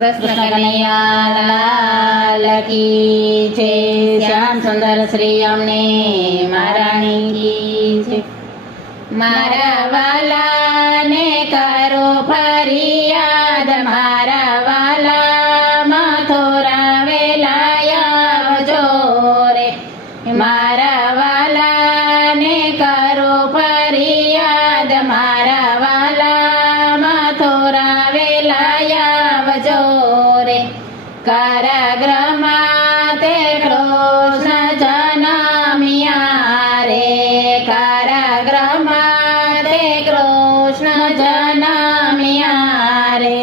કૃષ્ણ કનૈયા લાલ કી છે, શ્યામ સુંદર શ્રી અમને મહારાણી કી છે। મારા વાલાને કરો ફરિયાદ, મારા વાલા મથુરા વેલાયા આવજો રે। મારા વાલાને કરો ફરિયાદ, મારા વાલા મથુરા વેલાયા આવજો રે। કારાગૃહમાં તે કૃષ્ણ જન્મ્યા રે, કારાગૃહમાં તે કૃષ્ણ જન્મ્યા રે।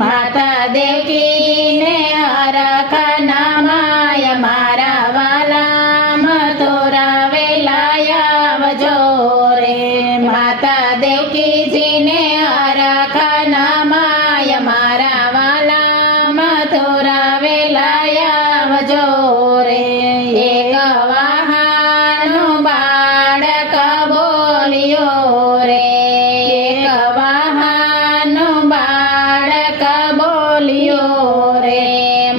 માતા દેવકીને હરખના માય, મારા વાલા મથુરા વેલાયા આવજો રે। માતા દેવકીજીને હરખના માય, મારા વાલા મથુરા વેલાયા આવજો રે। એક વાહનનું બાળક બોલ્યો રે, એક વાહનનું બાળક બોલ્યો રે।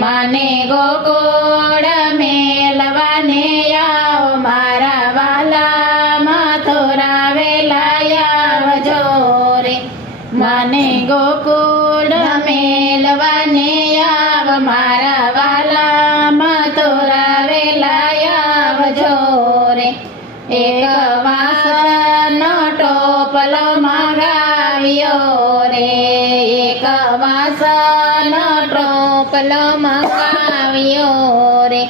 મને ગોકુળ મેલવાને આવો, મારા વાલા મથુરા વેલાયા આવજો રે। મને ગોકુળ મેલવાને આવ, મારા વાલા મથુરા વેલાયા આવજો રે। એક વાંસનો ટોપલો મંગાવ્યો રે, એક વાંસનો ટોપલો મંગાવ્યો રે।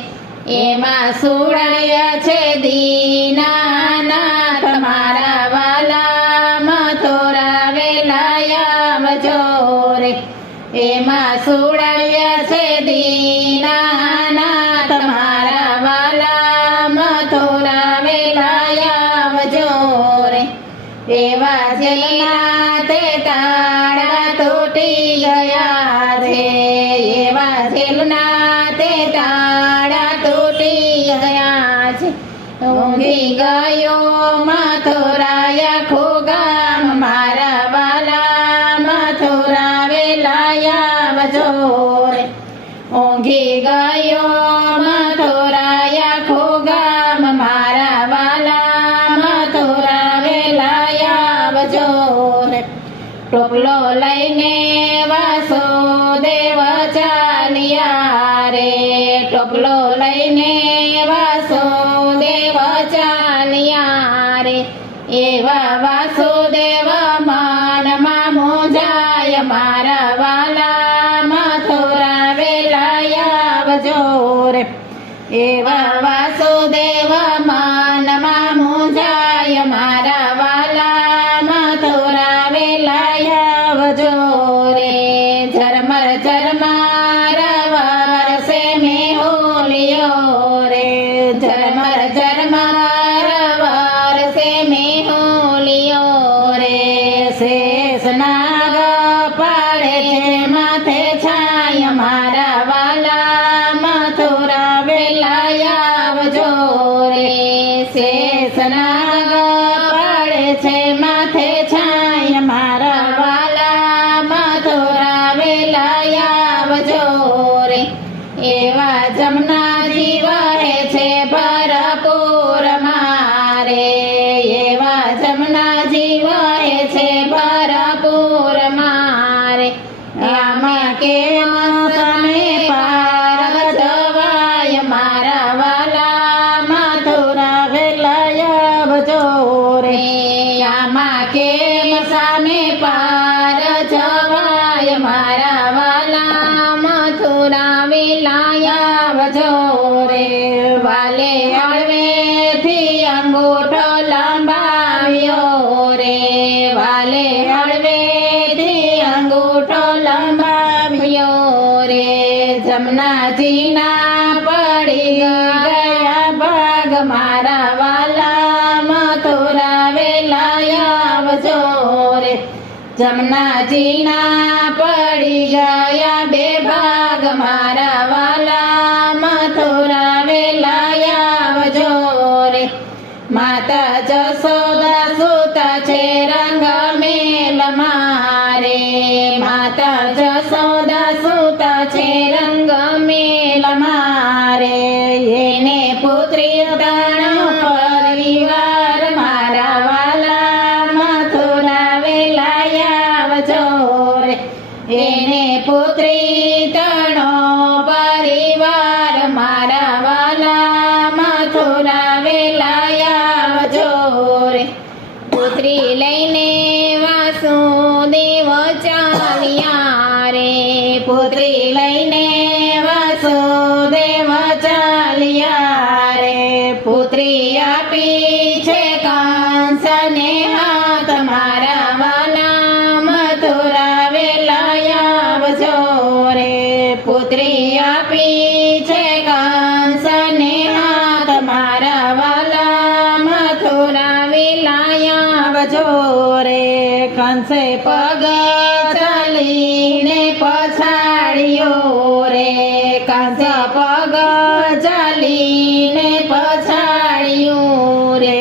એમાં સુળાયા છે દીનાનાથ, મારા વાલા મથુરા વેલાયા આવજો રે। એમાં સુળાયા છે દીનાનાથ, મારા વાલા મથુરા વેલાયા આવજો રે। એવા જેલના તે તાળા તૂટી ગયા છે, એવા જેલના તે તાળા તૂટી ગયા છે। ઊંઘી ગયો મથુરા આખું ગામ, મારા વાલા મથુરા વેલાયા આવજો રે। ઊંઘી ગયો મથુરા આખું ગામ, મારા વાલા મથુરા વેલાયા આવજો રે। ટોપલો લઈને વાસુદેવ ચાલ્યા રે, ટોપલો લઈને વાસુદેવ ચાલ્યા રે। એવા વાસુદેવ મનમાં મૂંઝાય, મારા વાલા મથુરા વેલાયા આવજો રે। એવા વાસુદેવ મનમાં મૂંઝાય, મારા વાલા મથુરા વેલાયા આવજો રે। ઝરમર ઝરમર વરસે મેહુલિયો રે, ઝરમર ઝરમર વરસે મેહુલિયો રે। શેષનાગ પાડે છે માથે છાય, મારા વાલા મથુરા વેલાયા આવજો રે। શેષનાગ પાડે છે માથે છાય, મારા વાલા મથુરા વેલાયા આવજો રે। એવા જમનાજી વહે છે ભરપૂર મારે, એવા જમનાજી વહે છે ભરપૂર મારે। આમાં કેમ તમે પાર જવાય, મારા વાલા મથુરા વેલાયા આવજો રે। આમાં કેમ સામે પાર જવાય, મારા વાલા મથુરા વેલાયા આવજો રે। વાલે હળવેથી અંગૂઠો લંબાવ્યો રે, વાલે હળવેથી અંગૂઠો લંબાવ્યો રે। જમનાજીના પડી ગયા ભાગ, મારા વાલા મથુરા વેલાયા આવજો રે। જમનાજીના પડી ગયા બે ભાગ, મારા વાલા મથુરા વેલાયા આવજો રે। માતા જશોદા સુતા છે રંગ મેલ મારે, માતા જશોદા સુતા છે રંગ મેલ મારે એને પુત્રી તણ પરિવાર મારા વાલા મથુરા વેલાયા આવજો રે એને પુત્રી તણો પરિવાર મારા વાલા મથુરા વેલાયા આવજો રે પુત્રી લઈને વાસુદેવ ચાલ્યા રે પુત્રી લઈને વાસુદેવ ચાલ્યા રે પુત્રી આપી છે કંસને હાથ મારા વાલા મથુરા વેલાયા આવજો રે પુત્રી આપી છે કંસને હાથ મારા વાલા મથુરા વેલાયા આવજો રે કંસે પગ ચાલીને પછાડ્યો રે કંસ પગ ચાલીને પછાડ્યું રે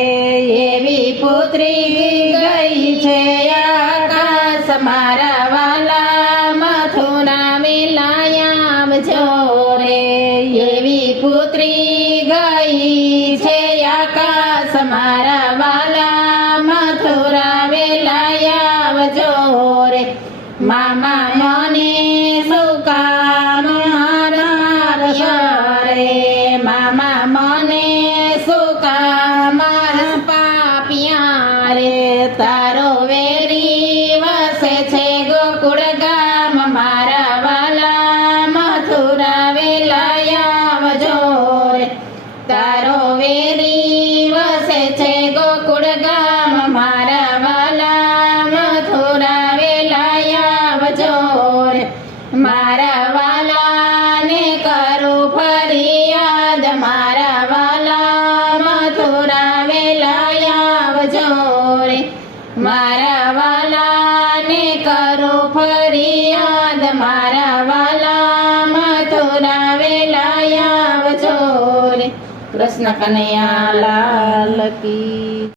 એવી પુત્રી ગઈ છે આકાશ મારા વાલા મથુરા વેલાયા આવજો રે એવી પુત્રી ગઈ છે આકાશ મારા વાલા મથુરા વેલાયા આવજો રે મામા મને સુકામ હરારશે રે મામા મને સુકામ પાપિયા રે તારો વેરી વસે છે ગોકુળ ગામ મારા વાલા મથુરા વેલાયા આવજો રે તારો વેરી વસે છે ગોકુળ ગામ મારા વાલા મથુરા વેલાયા આવજો રે મારા વાલાને કરું ફરિયાદ મારા વાલા મથુરા વેલાયા આવજો રે મારા વાલાને કરું ફરિયાદ મારા વાલા મથુરા વેલાયા આવજો રે કૃષ્ણ કનૈયા લાલ કી